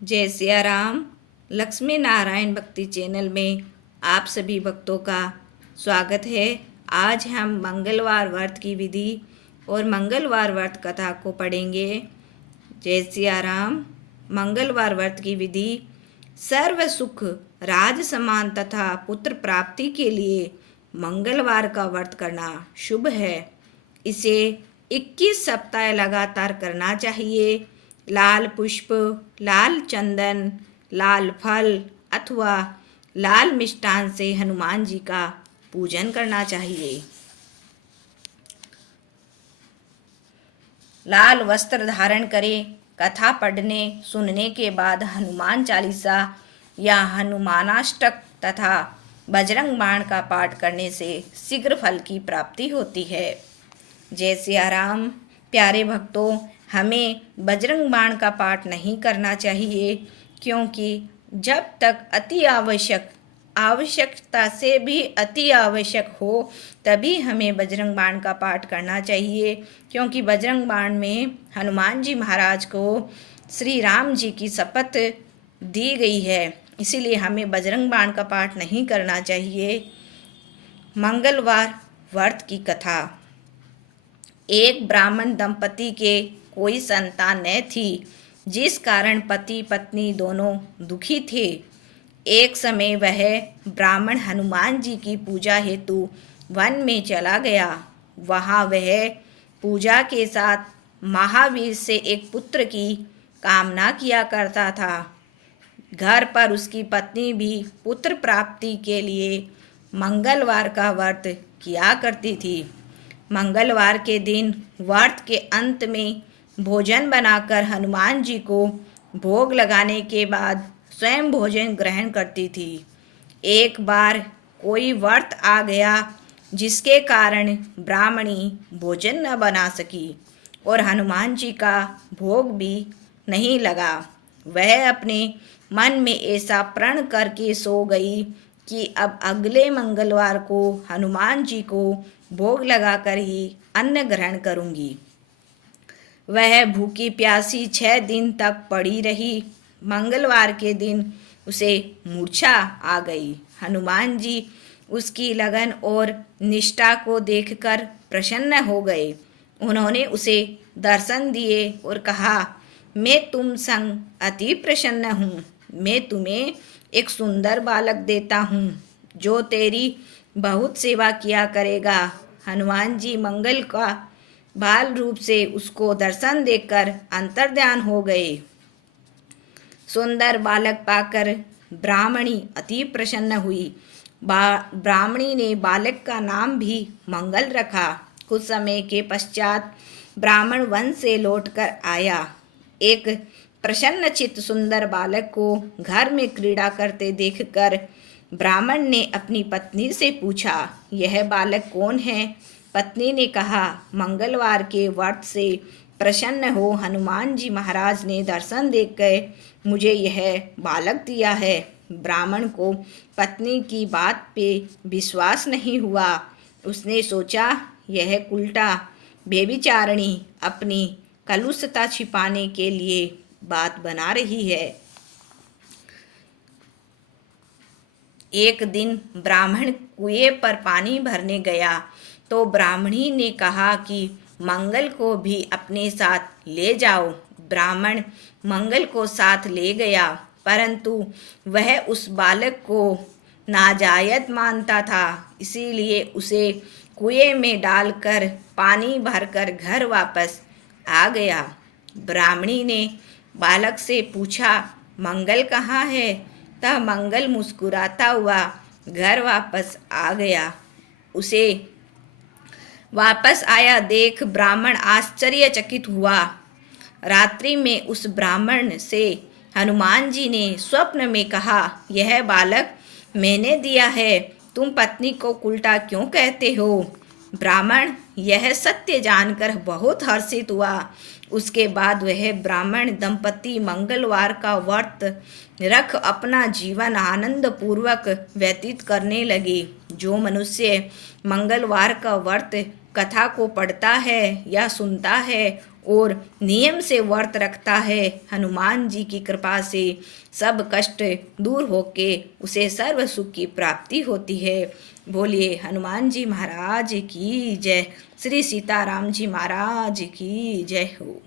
जय सिया राम। लक्ष्मी नारायण भक्ति चैनल में आप सभी भक्तों का स्वागत है। आज हम मंगलवार व्रत की विधि और मंगलवार व्रत कथा को पढ़ेंगे। जय सिया राम। मंगलवार व्रत की विधि। सर्व सुख राज समान तथा पुत्र प्राप्ति के लिए मंगलवार का व्रत करना शुभ है। इसे 21 सप्ताह लगातार करना चाहिए। लाल पुष्प, लाल चंदन, लाल फल अथवा लाल मिष्टान से हनुमान जी का पूजन करना चाहिए। लाल वस्त्र धारण करें। कथा पढ़ने सुनने के बाद हनुमान चालीसा या हनुमानाष्टक तथा बजरंग बाण का पाठ करने से शीघ्र फल की प्राप्ति होती है। जय सिया राम। प्यारे भक्तों, हमें बजरंग बाण का पाठ नहीं करना चाहिए, क्योंकि जब तक आवश्यकता से भी अति आवश्यक हो तभी हमें बजरंग बाण का पाठ करना चाहिए, क्योंकि बजरंग बाण में हनुमान जी महाराज को श्री राम जी की शपथ दी गई है, इसीलिए हमें बजरंग बाण का पाठ नहीं करना चाहिए। मंगलवार व्रत की कथा। एक ब्राह्मण दंपति के कोई संतान न थी, जिस कारण पति पत्नी दोनों दुखी थे। एक समय वह ब्राह्मण हनुमान जी की पूजा हेतु वन में चला गया। वहाँ वह पूजा के साथ महावीर से एक पुत्र की कामना किया करता था। घर पर उसकी पत्नी भी पुत्र प्राप्ति के लिए मंगलवार का व्रत किया करती थी। मंगलवार के दिन व्रत के अंत में भोजन बनाकर हनुमान जी को भोग लगाने के बाद स्वयं भोजन ग्रहण करती थी। एक बार कोई व्रत आ गया, जिसके कारण ब्राह्मणी भोजन न बना सकी और हनुमान जी का भोग भी नहीं लगा। वह अपने मन में ऐसा प्रण करके सो गई कि अब अगले मंगलवार को हनुमान जी को भोग लगाकर ही अन्न ग्रहण करूंगी। वह भूखी प्यासी 6 दिन तक पड़ी रही। मंगलवार के दिन उसे मूर्छा आ गई। हनुमान जी उसकी लगन और निष्ठा को देखकर प्रसन्न हो गए। उन्होंने उसे दर्शन दिए और कहा, मैं तुम संग अति प्रसन्न हूँ। मैं तुम्हें एक सुंदर बालक देता हूँ, जो तेरी बहुत सेवा किया करेगा। हनुमान जी मंगल का बाल रूप से उसको दर्शन देकर अंतर्ध्यान हो गए। सुंदर बालक पाकर ब्राह्मणी अति प्रसन्न हुई। ब्राह्मणी ने बालक का नाम भी मंगल रखा। कुछ समय के पश्चात ब्राह्मण वन से लौटकर आया। एक प्रसन्नचित्त सुंदर बालक को घर में क्रीड़ा करते देखकर ब्राह्मण ने अपनी पत्नी से पूछा, यह बालक कौन है? पत्नी ने कहा, मंगलवार के व्रत से प्रसन्न हो हनुमान जी महाराज ने दर्शन देकर मुझे यह बालक दिया है। ब्राह्मण को पत्नी की बात पे विश्वास नहीं हुआ। उसने सोचा, यह उल्टा व्यभिचारिणी अपनी कलुषता छिपाने के लिए बात बना रही है। एक दिन ब्राह्मण कुएं पर पानी भरने गया तो ब्राह्मणी ने कहा कि मंगल को भी अपने साथ ले जाओ। ब्राह्मण मंगल को साथ ले गया, परंतु वह उस बालक को नाजायज मानता था, इसीलिए उसे कुएं में डालकर पानी भरकर घर वापस आ गया। ब्राह्मणी ने बालक से पूछा, मंगल कहाँ है? तब मंगल मुस्कुराता हुआ घर वापस आ गया। उसे वापस आया देख ब्राह्मण आश्चर्यचकित हुआ। रात्रि में उस ब्राह्मण से हनुमान जी ने स्वप्न में कहा, यह बालक मैंने दिया है, तुम पत्नी को उल्टा क्यों कहते हो? ब्राह्मण यह सत्य जानकर बहुत हर्षित हुआ। उसके बाद वह ब्राह्मण दंपति मंगलवार का व्रत रख अपना जीवन आनंद पूर्वक व्यतीत करने लगे। जो मनुष्य मंगलवार का व्रत कथा को पढ़ता है या सुनता है, और नियम से व्रत रखता है, हनुमान जी की कृपा से सब कष्ट दूर होके उसे सर्व सुख की प्राप्ति होती है। बोलिए हनुमान जी महाराज की जय। श्री सीताराम जी महाराज की जय हो।